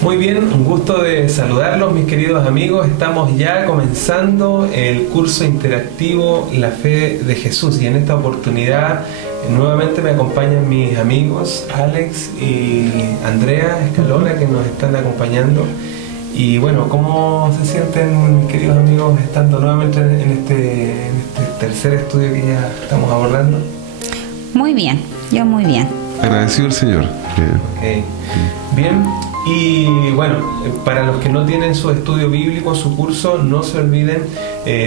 Muy bien, un gusto de saludarlos, mis queridos amigos. Estamos ya comenzando el curso interactivo La Fe de Jesús, y en esta oportunidad nuevamente me acompañan mis amigos Alex y Andrea Escalona, que nos están acompañando. Y bueno, ¿cómo se sienten, mis queridos amigos, estando nuevamente en este tercer estudio que ya estamos abordando? Muy bien, yo muy bien. Agradecido al Señor. Okay. Bien, y bueno, para los que no tienen su estudio bíblico, su curso, no se olviden,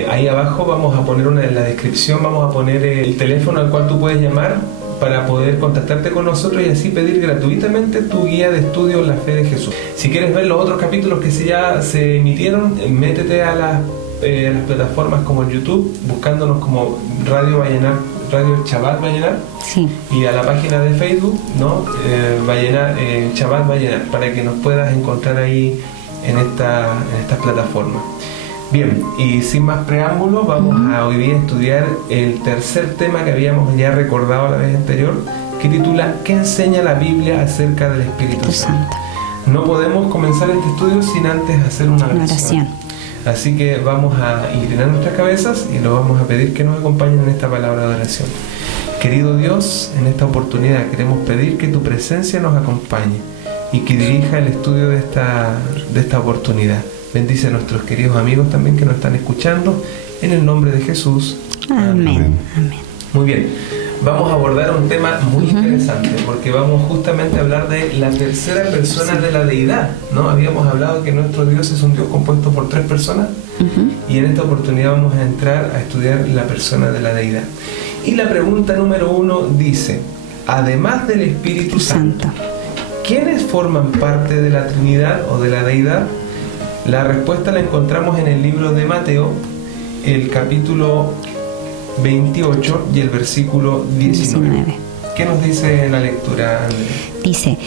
ahí abajo vamos a poner en la descripción, vamos a poner el teléfono al cual tú puedes llamar para poder contactarte con nosotros y así pedir gratuitamente tu guía de estudio La Fe de Jesús. Si quieres ver los otros capítulos que ya se emitieron, métete a las plataformas como en YouTube, buscándonos como Radio Shabbat Vallenar, sí, y a la página de Facebook, ¿no? Shabbat Vallenar, para que nos puedas encontrar ahí en estas plataformas. Bien, y sin más preámbulos, vamos a hoy día estudiar el tercer tema que habíamos ya recordado la vez anterior, que titula ¿Qué enseña la Biblia acerca del Espíritu Santo? No podemos comenzar este estudio sin antes hacer una oración. Así que vamos a inclinar nuestras cabezas y lo vamos a pedir que nos acompañen en esta palabra de oración. Querido Dios, en esta oportunidad queremos pedir que tu presencia nos acompañe y que dirija el estudio de esta oportunidad. Bendice a nuestros queridos amigos también que nos están escuchando, en el nombre de Jesús. Amén. Amén. Muy bien, vamos a abordar un tema muy interesante, porque vamos justamente a hablar de la tercera persona de la deidad, ¿no? Habíamos hablado que nuestro Dios es un Dios compuesto por tres personas, y en esta oportunidad vamos a entrar a estudiar la persona de la deidad. Y la pregunta número 1 dice, además del Espíritu Santo, ¿quiénes forman parte de la Trinidad o de la deidad? La respuesta la encontramos en el libro de Mateo, el capítulo 28 y el versículo 19. ¿Qué nos dice la lectura, Andrea? Dice,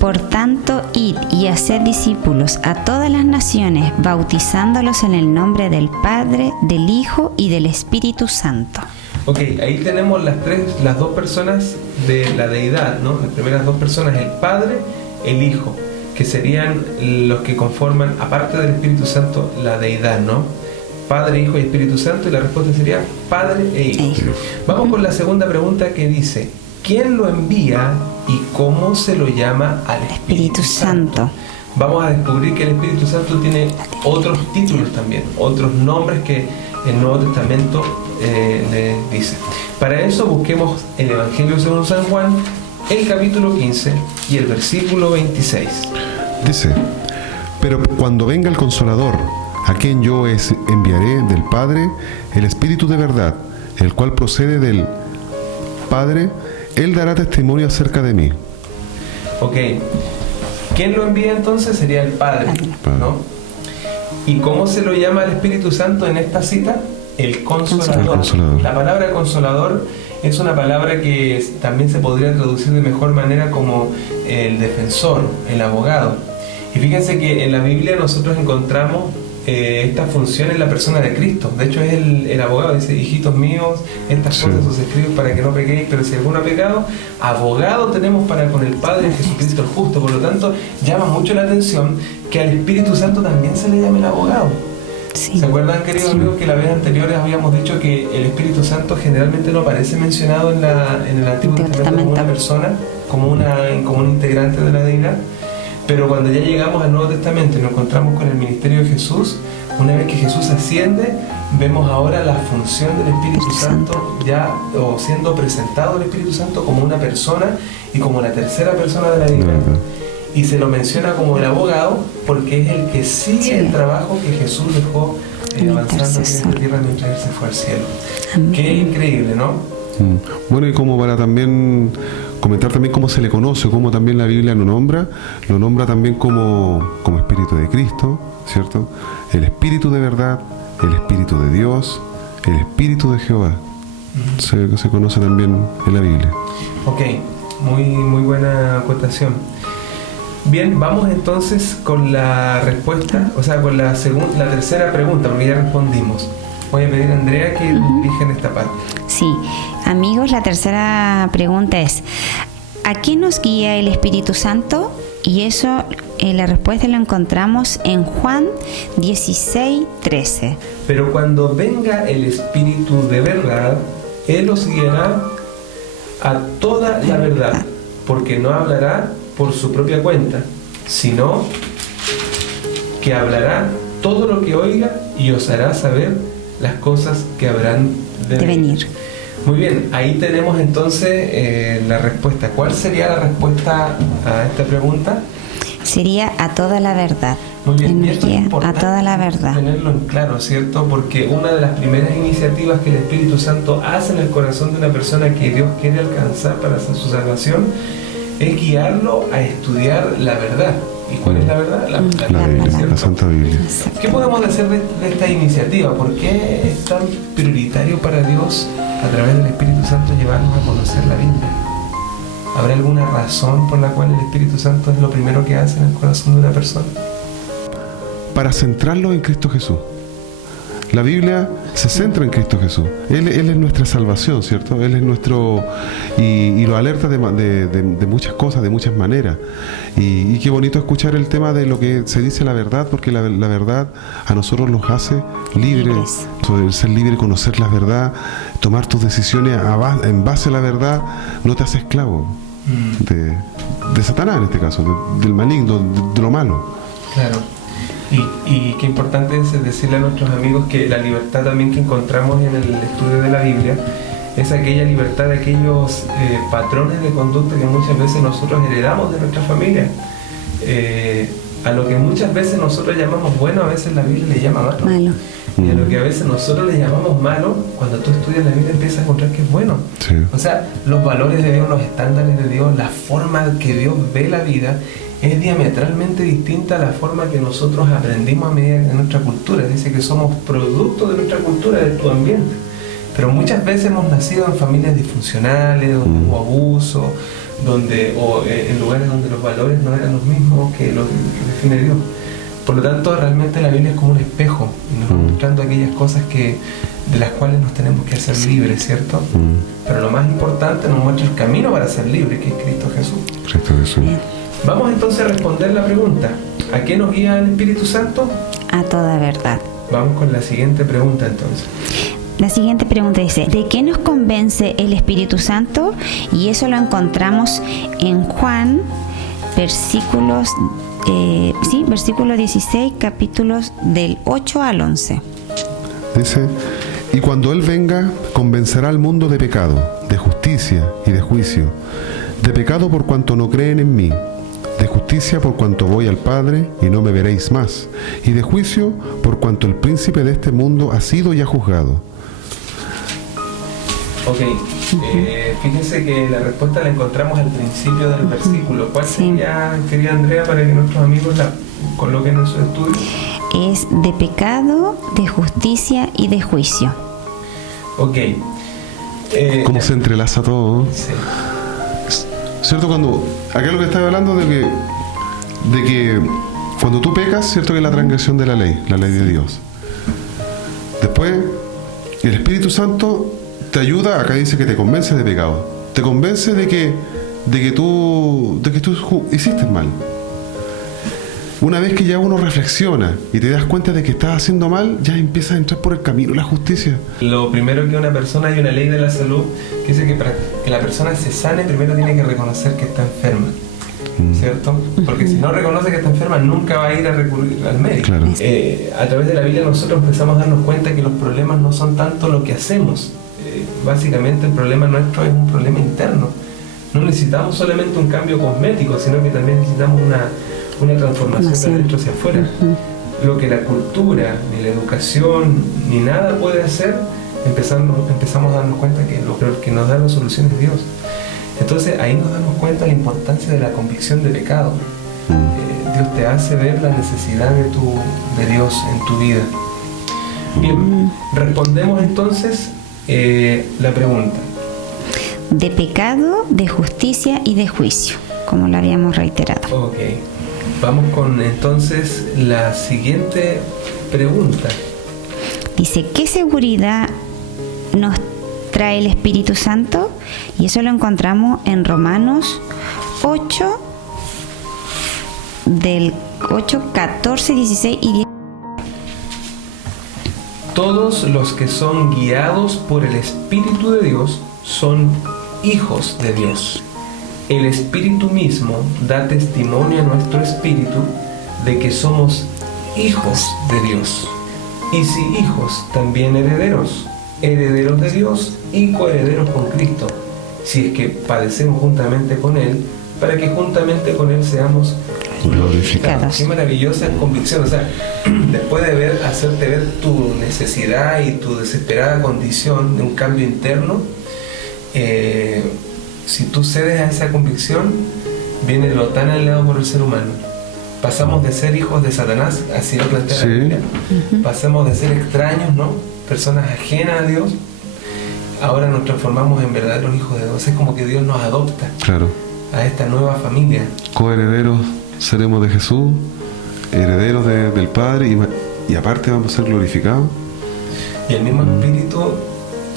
por tanto, id y haced discípulos a todas las naciones, bautizándolos en el nombre del Padre, del Hijo y del Espíritu Santo. Ok, ahí tenemos las dos personas de la deidad, ¿no? Las primeras dos personas, el Padre, el Hijo, que serían los que conforman, aparte del Espíritu Santo, la deidad, ¿no? Padre, Hijo y Espíritu Santo, y la respuesta sería Padre e Hijo. Vamos con la segunda pregunta, que dice, ¿quién lo envía y cómo se lo llama al Espíritu Santo? Vamos a descubrir que el Espíritu Santo tiene otros títulos también, otros nombres que el Nuevo Testamento le dice. Para eso busquemos el Evangelio según San Juan, el capítulo 15 y el versículo 26. Dice, pero cuando venga el Consolador, a quien yo enviaré del Padre, el Espíritu de verdad, el cual procede del Padre, Él dará testimonio acerca de mí. Ok. ¿Quién lo envía entonces? Sería el Padre, ¿no? ¿Y cómo se lo llama al Espíritu Santo en esta cita? El Consolador. La palabra Consolador es una palabra que también se podría traducir de mejor manera como el defensor, el abogado. Y fíjense que en la Biblia nosotros encontramos esta función en la persona de Cristo. De hecho es el abogado, dice, hijitos míos, estas cosas os escribo para que no pequéis, pero si alguno ha pecado, abogado tenemos para con el Padre, Jesucristo el justo. Por lo tanto, llama mucho la atención que al Espíritu Santo también se le llame el abogado. Sí. ¿Se acuerdan, queridos amigos, que la vez anterior habíamos dicho que el Espíritu Santo generalmente no aparece mencionado en el Antiguo Testamento como una persona, como un integrante de la deidad? Pero cuando ya llegamos al Nuevo Testamento y nos encontramos con el ministerio de Jesús, una vez que Jesús asciende, vemos ahora la función del Espíritu Santo ya, o siendo presentado el Espíritu Santo como una persona y como la tercera persona de la deidad. Y se lo menciona como el abogado porque es el que sigue el trabajo que Jesús dejó avanzando en esta tierra mientras Él se fue al cielo. Amén. Qué increíble, ¿no? Bueno, y como para también comentar también cómo se le conoce, cómo también la Biblia lo nombra también como Espíritu de Cristo, ¿cierto? El Espíritu de verdad, el Espíritu de Dios, el Espíritu de Jehová. Se conoce también en la Biblia. Ok, muy buena acotación. Bien, vamos entonces con la respuesta, o sea, con la tercera pregunta, porque ya respondimos. Voy a pedir a Andrea que dirija en esta parte. Sí, amigos, la tercera pregunta es, ¿a qué nos guía el Espíritu Santo Y eso, la respuesta la encontramos en Juan 16:13. Pero cuando venga el Espíritu de verdad, Él os guiará a toda la verdad, porque no hablará por su propia cuenta, sino que hablará todo lo que oiga y os hará saber las cosas que habrán de venir. Muy bien, ahí tenemos entonces la respuesta. ¿Cuál sería la respuesta a esta pregunta? Sería a toda la verdad. Muy bien, y esto es importante a toda la verdad. Tenerlo en claro, ¿cierto? Porque una de las primeras iniciativas que el Espíritu Santo hace en el corazón de una persona que Dios quiere alcanzar para hacer su salvación es guiarlo a estudiar la verdad. ¿Y cuál es la verdad? La Biblia, la Santa Biblia. ¿Qué podemos decir de esta iniciativa? ¿Por qué es tan prioritario para Dios a través del Espíritu Santo llevarnos a conocer la Biblia? ¿Habrá alguna razón por la cual el Espíritu Santo es lo primero que hace en el corazón de una persona? Para centrarlo en Cristo Jesús. La Biblia se centra en Cristo Jesús. Él es nuestra salvación, ¿cierto? Él es nuestro... Y lo alerta de muchas cosas, de muchas maneras. Y qué bonito escuchar el tema de lo que se dice la verdad, porque la verdad a nosotros nos hace libres. El ser libre, conocer la verdad, tomar tus decisiones en base a la verdad, no te hace esclavo de Satanás en este caso, del maligno, de lo malo. Claro. Y qué importante es decirle a nuestros amigos que la libertad también que encontramos en el estudio de la Biblia es aquella libertad de aquellos patrones de conducta que muchas veces nosotros heredamos de nuestra familia. A lo que muchas veces nosotros llamamos bueno, a veces la Biblia le llama malo. Y a lo que a veces nosotros le llamamos malo, cuando tú estudias la Biblia empiezas a encontrar que es bueno. Sí. O sea, los valores de Dios, los estándares de Dios, la forma que Dios ve la vida es diametralmente distinta a la forma que nosotros aprendimos a medida de nuestra cultura. Dice que somos producto de nuestra cultura, de tu ambiente. Pero muchas veces hemos nacido en familias disfuncionales, donde hubo abuso, en lugares donde los valores no eran los mismos que los que define Dios. Por lo tanto, realmente la Biblia es como un espejo, y nos va mostrando aquellas cosas de las cuales nos tenemos que hacer libres, ¿cierto? Pero lo más importante, nos muestra el camino para ser libres, que es Cristo Jesús. Cristo Jesús. Vamos entonces a responder la pregunta. ¿A qué nos guía el Espíritu Santo? A toda verdad. Vamos con la siguiente pregunta entonces. La siguiente pregunta dice, ¿de qué nos convence el Espíritu Santo? Y eso lo encontramos en Juan, versículo 16, capítulos del 8 al 11. Dice, y cuando Él venga, convencerá al mundo de pecado, de justicia y de juicio. De pecado por cuanto no creen en mí, de justicia por cuanto voy al Padre y no me veréis más, y de juicio por cuanto el príncipe de este mundo ha sido ya juzgado. Ok, fíjense que la respuesta la encontramos al principio del versículo. ¿Cuál sería, querida Andrea, para que nuestros amigos la coloquen en su estudio? Es de pecado, de justicia y de juicio. Ok. ¿Cómo se entrelaza todo? Sí. ¿Cierto? Acá lo que estaba hablando de que cuando tú pecas, ¿cierto? Que es la transgresión de la ley de Dios. Después, el Espíritu Santo te ayuda, acá dice que te convence de pecado. Te convence de que tú hiciste mal. Una vez que ya uno reflexiona y te das cuenta de que estás haciendo mal, ya empiezas a entrar por el camino de la justicia. Lo primero que una persona, hay una ley de la salud que dice que para que la persona se sane, primero tiene que reconocer que está enferma. ¿Cierto? Porque si no reconoce que está enferma, nunca va a ir a recurrir al médico. Claro. A través de la Biblia nosotros empezamos a darnos cuenta que los problemas no son tanto lo que hacemos. Básicamente el problema nuestro es un problema interno. No necesitamos solamente un cambio cosmético, sino que también necesitamos una transformación de adentro hacia afuera. Lo que la cultura, ni la educación, ni nada puede hacer, empezamos a darnos cuenta que lo que nos da la solución es Dios. Entonces ahí nos damos cuenta de la importancia de la convicción de pecado. Dios te hace ver la necesidad de Dios en tu vida. Bien, respondemos entonces la pregunta. De pecado, de justicia y de juicio, como lo habíamos reiterado. Ok. Vamos con entonces la siguiente pregunta. Dice, ¿qué seguridad nos trae el Espíritu Santo? Y eso lo encontramos en Romanos 8, del 8, 14, 16 y 10. Todos los que son guiados por el Espíritu de Dios son hijos de Dios. El Espíritu mismo da testimonio a nuestro espíritu de que somos hijos de Dios. Y si hijos, también herederos, herederos de Dios y coherederos con Cristo, si es que padecemos juntamente con Él, para que juntamente con Él seamos glorificados. Qué maravillosa convicción. O sea, después de hacerte ver tu necesidad y tu desesperada condición de un cambio interno, si tú cedes a esa convicción, viene lo tan anhelado por el ser humano. Pasamos de ser hijos de Satanás, así lo plantea la Biblia. Pasamos de ser extraños, ¿no? Personas ajenas a Dios. Ahora nos transformamos en verdaderos hijos de Dios. Es como que Dios nos adopta a esta nueva familia. Coherederos seremos de Jesús, herederos del Padre, y aparte vamos a ser glorificados. Y el mismo Espíritu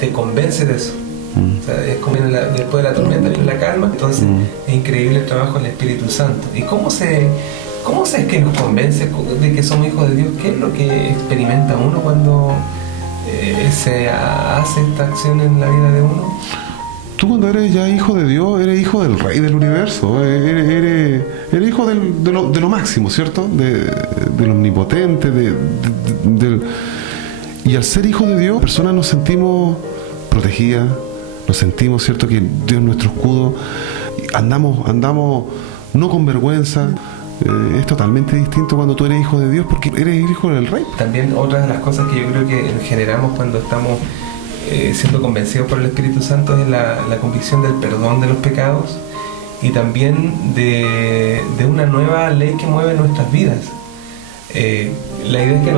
te convence de eso. O sea, es como después de la tormenta viene la calma. Entonces es increíble el trabajo del Espíritu Santo. ¿Y cómo es que nos convence de que somos hijos de Dios? ¿Qué es lo que experimenta uno cuando se hace esta acción en la vida de uno? Tú cuando eres ya hijo de Dios, eres hijo del Rey del Universo, eres hijo de lo máximo, ¿cierto? Del Omnipotente, y al ser hijo de Dios, personas nos sentimos protegidas, nos sentimos, ¿cierto?, que Dios es nuestro escudo, andamos no con vergüenza. Es totalmente distinto cuando tú eres hijo de Dios, porque eres hijo del Rey. También otra de las cosas que yo creo que generamos cuando estamos siendo convencidos por el Espíritu Santo es la convicción del perdón de los pecados y también de una nueva ley que mueve nuestras vidas. La idea es que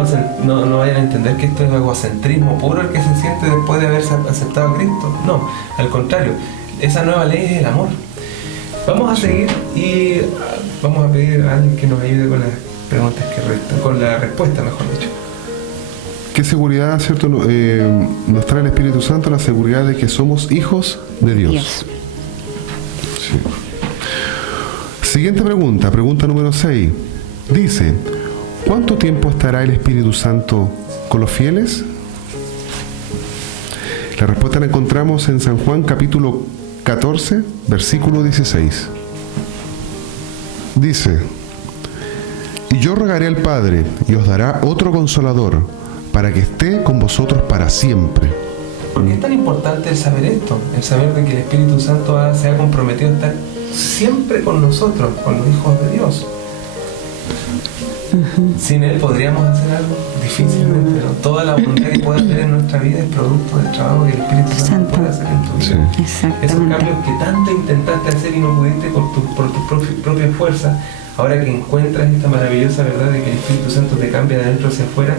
no vayan a entender que esto es egocentrismo puro el que se siente después de haberse aceptado a Cristo. No, al contrario, esa nueva ley es el amor. Vamos a seguir y vamos a pedir a alguien que nos ayude con las preguntas que restan, con la respuesta, mejor dicho. ¿Qué seguridad, cierto, nos trae el Espíritu Santo? La seguridad de que somos hijos de Dios. Sí. Siguiente pregunta número 6. Dice, ¿cuánto tiempo estará el Espíritu Santo con los fieles? La respuesta la encontramos en San Juan capítulo 14, versículo 16. Dice, y yo rogaré al Padre y os dará otro consolador para que esté con vosotros para siempre. ¿Por qué es tan importante el saber esto? El saber de que el Espíritu Santo se ha comprometido a estar siempre con nosotros, con los hijos de Dios. Sin Él podríamos hacer algo difícilmente, ¿no? Toda la voluntad que pueda haber en nuestra vida es producto del trabajo que el Espíritu Santo puede hacer en tu vida. Sí. Esos cambios que tanto intentaste hacer y no pudiste por tus propias fuerzas, ahora que encuentras esta maravillosa verdad de que el Espíritu Santo te cambia de adentro hacia afuera,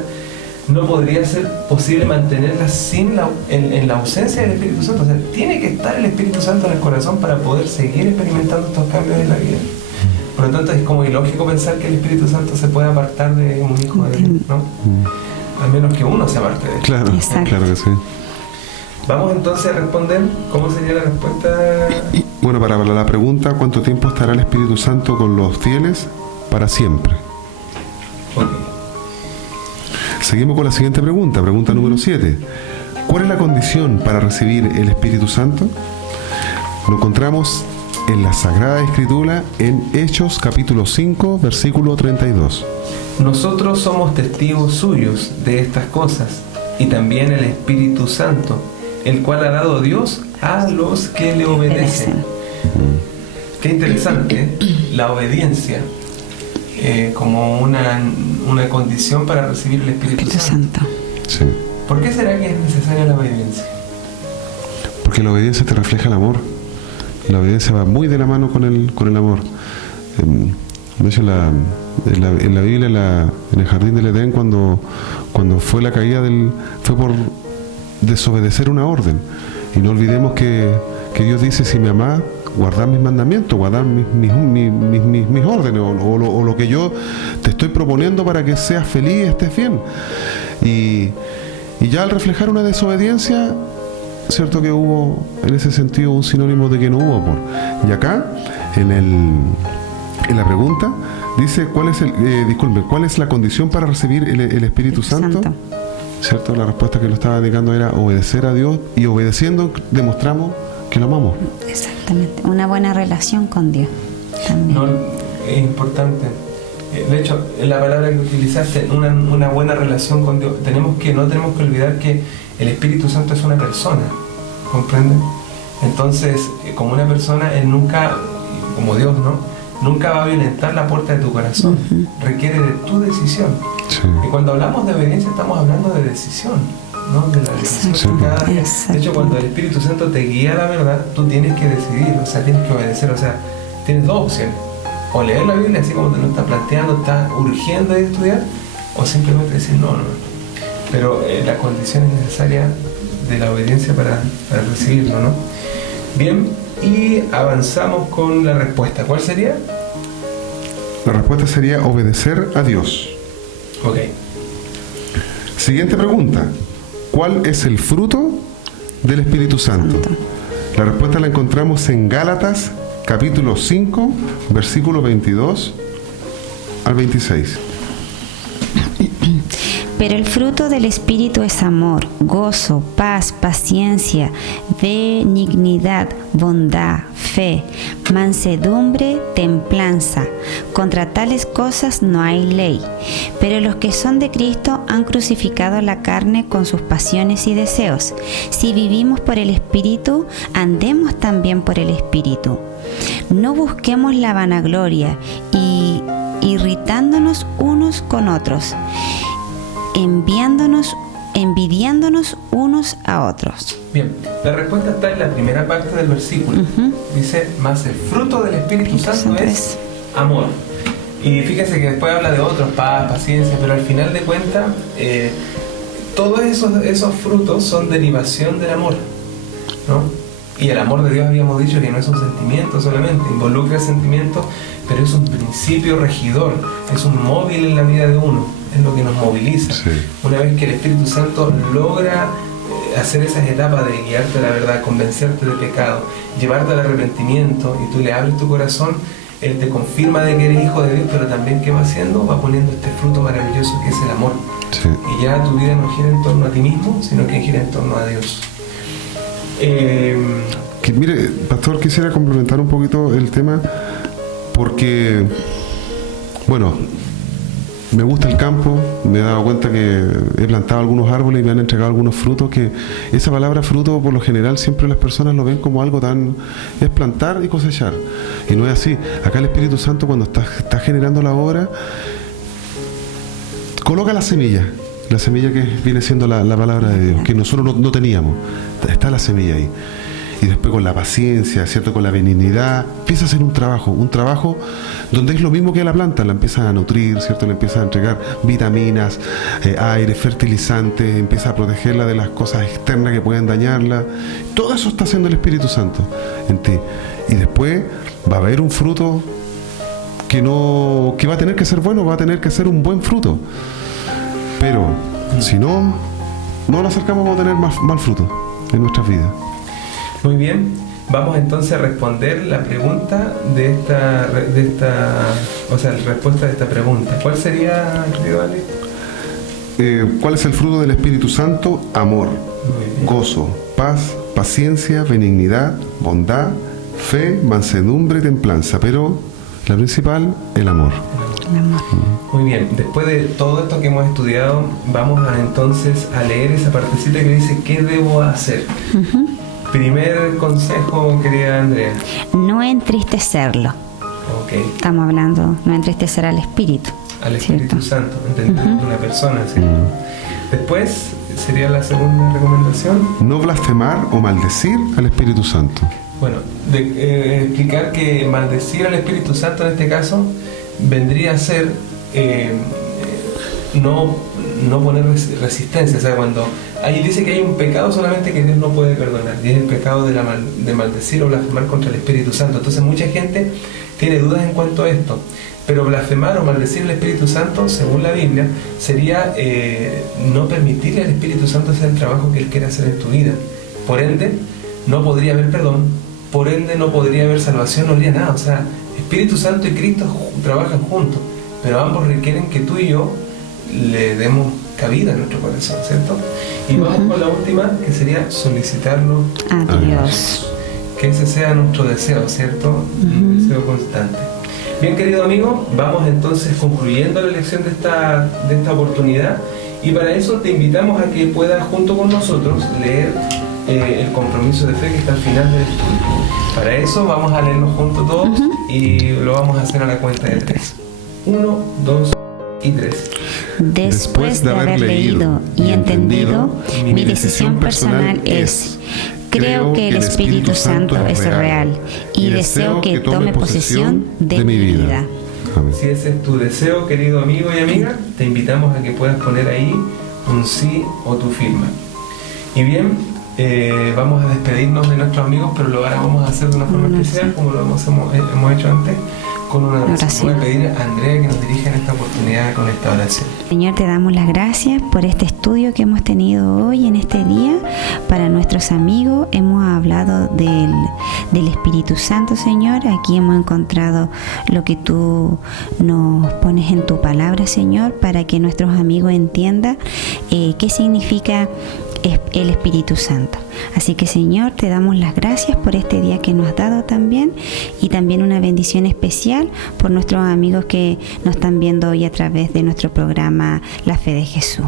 no podría ser posible mantenerlas en la ausencia del Espíritu Santo. O sea, tiene que estar el Espíritu Santo en el corazón para poder seguir experimentando estos cambios en la vida. Por lo tanto, es como ilógico pensar que el Espíritu Santo se puede apartar de un hijo de Dios, ¿no? Al menos que uno se aparte de él. Claro, claro que sí. Vamos entonces a responder. ¿Cómo sería la respuesta? Bueno, para la pregunta, ¿cuánto tiempo estará el Espíritu Santo con los fieles? Para siempre. Okay. Seguimos con la siguiente pregunta número 7. ¿Cuál es la condición para recibir el Espíritu Santo? Lo encontramos en la Sagrada Escritura, en Hechos capítulo 5, versículo 32. Nosotros somos testigos suyos de estas cosas, y también el Espíritu Santo, el cual ha dado Dios a los que le obedecen. Qué interesante, la obediencia como una condición para recibir el Espíritu Santo. Sí. ¿Por qué será que es necesaria la obediencia? Porque la obediencia te refleja el amor. La obediencia va muy de la mano con el amor. De hecho, en la Biblia, en el jardín del Edén, cuando fue la caída fue por desobedecer una orden. Y no olvidemos que Dios dice, si me amás, guardad mis mandamientos, guardad mis órdenes, o lo que yo te estoy proponiendo para que seas feliz, estés bien. Y ya al reflejar una desobediencia, cierto que hubo en ese sentido un sinónimo de que no hubo amor. Y acá en la pregunta Dice, ¿cuál es la condición para recibir el Espíritu Santo? ¿Cierto? La respuesta que lo estaba indicando era obedecer a Dios, y obedeciendo demostramos que lo amamos. Exactamente, una buena relación con Dios también. No, es importante. De hecho, la palabra que utilizaste, una buena relación con Dios, no tenemos que olvidar que el Espíritu Santo es una persona, ¿comprenden? Entonces, como una persona, Él nunca, como Dios, ¿no?, nunca va a violentar la puerta de tu corazón. Requiere de tu decisión. Sí. Y cuando hablamos de obediencia estamos hablando de decisión, ¿no? De la decisión de cada día. De hecho, cuando el Espíritu Santo te guía a la verdad, tú tienes que decidir, o sea, tienes que obedecer. O sea, tienes dos opciones: o leer la Biblia así como te lo está planteando, está urgiendo de estudiar, o simplemente decir no. Pero la condición es necesaria de la obediencia para recibirlo, ¿no? Bien, y avanzamos con la respuesta. ¿Cuál sería? La respuesta sería obedecer a Dios. Ok. Siguiente pregunta. ¿Cuál es el fruto del Espíritu Santo? La respuesta la encontramos en Gálatas, capítulo 5, versículo 22 al 26. Pero el fruto del Espíritu es amor, gozo, paz, paciencia, benignidad, bondad, fe, mansedumbre, templanza. Contra tales cosas no hay ley. Pero los que son de Cristo han crucificado la carne con sus pasiones y deseos. Si vivimos por el Espíritu, andemos también por el Espíritu. No busquemos la vanagloria y irritándonos unos con otros, envidiándonos unos a otros. Bien, la respuesta está en la primera parte del versículo. Dice, más el fruto del Espíritu Santo es amor. Y fíjense que después habla de otros, paz, paciencia, pero al final de cuentas, todos esos frutos son derivación del amor, ¿no? Y el amor de Dios habíamos dicho que no es un sentimiento solamente, involucra sentimientos, pero es un principio regidor, es un móvil en la vida de uno, es lo que nos moviliza. Sí. Una vez que el Espíritu Santo logra hacer esas etapas de guiarte a la verdad, convencerte de pecado, llevarte al arrepentimiento, y tú le abres tu corazón, Él te confirma de que eres hijo de Dios, pero también ¿qué va haciendo? Va poniendo este fruto maravilloso que es el amor. Sí. Y ya tu vida no gira en torno a ti mismo, sino que gira en torno a Dios. Mire, pastor, quisiera complementar un poquito el tema, porque, bueno, me gusta el campo, me he dado cuenta que he plantado algunos árboles y me han entregado algunos frutos, que esa palabra fruto por lo general siempre las personas lo ven como algo tan... es plantar y cosechar, y no es así. Acá el Espíritu Santo, cuando está generando la obra, coloca la semilla que viene siendo la palabra de Dios, que nosotros no teníamos. Está la semilla ahí. Y después con la paciencia, ¿cierto?, con la benignidad, empieza a hacer un trabajo donde es lo mismo que la planta, la empieza a nutrir, ¿cierto?, le empieza a entregar vitaminas, aire, fertilizantes, empieza a protegerla de las cosas externas que pueden dañarla. Todo eso está haciendo el Espíritu Santo en ti. Y después va a haber un fruto que va a tener que ser bueno, va a tener que ser un buen fruto. Pero si no lo acercamos, vamos a tener mal fruto en nuestras vidas. Muy bien, vamos entonces a responder la pregunta de esta, o sea, la respuesta de esta pregunta. ¿Cuál sería, querido Ale? ¿Cuál es el fruto del Espíritu Santo? Amor, gozo, paz, paciencia, benignidad, bondad, fe, mansedumbre, templanza. Pero la principal, el amor. Muy bien, después de todo esto que hemos estudiado, vamos entonces a leer esa partecita que dice ¿qué debo hacer? Primer consejo, querida Andrea. No entristecerlo. Okay. Estamos hablando, no entristecer al Espíritu. Al Espíritu Santo, entendiendo una persona, ¿sí? Después, sería la segunda recomendación. No blasfemar o maldecir al Espíritu Santo. Bueno, explicar que maldecir al Espíritu Santo en este caso vendría a ser no poner resistencia. O sea, cuando ahí dice que hay un pecado solamente que Dios no puede perdonar, y es el pecado de maldecir o blasfemar contra el Espíritu Santo. Entonces mucha gente tiene dudas en cuanto a esto, pero blasfemar o maldecir al Espíritu Santo, según la Biblia, sería no permitirle al Espíritu Santo hacer el trabajo que Él quiere hacer en tu vida. Por ende, no podría haber perdón, por ende no podría haber salvación, no habría nada. O sea, Espíritu Santo y Cristo trabajan juntos. pero ambos requieren que tú y yo le demos cabida a nuestro corazón, ¿cierto? Y vamos con la última, que sería solicitarlo a Dios. Que ese sea nuestro deseo, ¿cierto? Un deseo constante. Bien, querido amigo, vamos entonces concluyendo la lección de esta oportunidad, y para eso te invitamos a que puedas junto con nosotros leer el compromiso de fe que está al final del estudio. Para eso vamos a leerlo juntos todos y lo vamos a hacer a la cuenta de 3. 1, 2 y 3. Después de haber leído y entendido, mi decisión personal es: creo que el Espíritu Santo es real y deseo que tome posesión de mi vida. Si ese es tu deseo, querido amigo y amiga, te invitamos a que puedas poner ahí un sí o tu firma. Y bien, vamos a despedirnos de nuestros amigos, pero ahora vamos a hacer de una forma especial, como lo hemos hecho antes, con una oración. Voy a pedir a Andrea que nos dirija en esta oportunidad con esta oración. Señor, te damos las gracias por este estudio que hemos tenido hoy en este día. Para nuestros amigos hemos hablado del Espíritu Santo, Señor. Aquí hemos encontrado lo que tú nos pones en tu palabra, Señor, para que nuestros amigos entiendan qué significa el Espíritu Santo. Así que, Señor, te damos las gracias por este día que nos has dado también, y también una bendición especial por nuestros amigos que nos están viendo hoy a través de nuestro programa La Fe de Jesús.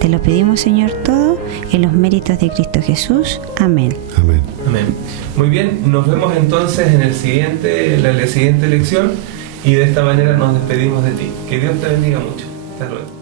Te lo pedimos, Señor, todo en los méritos de Cristo Jesús. Amén. Amén. Amén. Muy bien, nos vemos entonces en la siguiente lección, y de esta manera nos despedimos de ti. Que Dios te bendiga mucho. Hasta luego.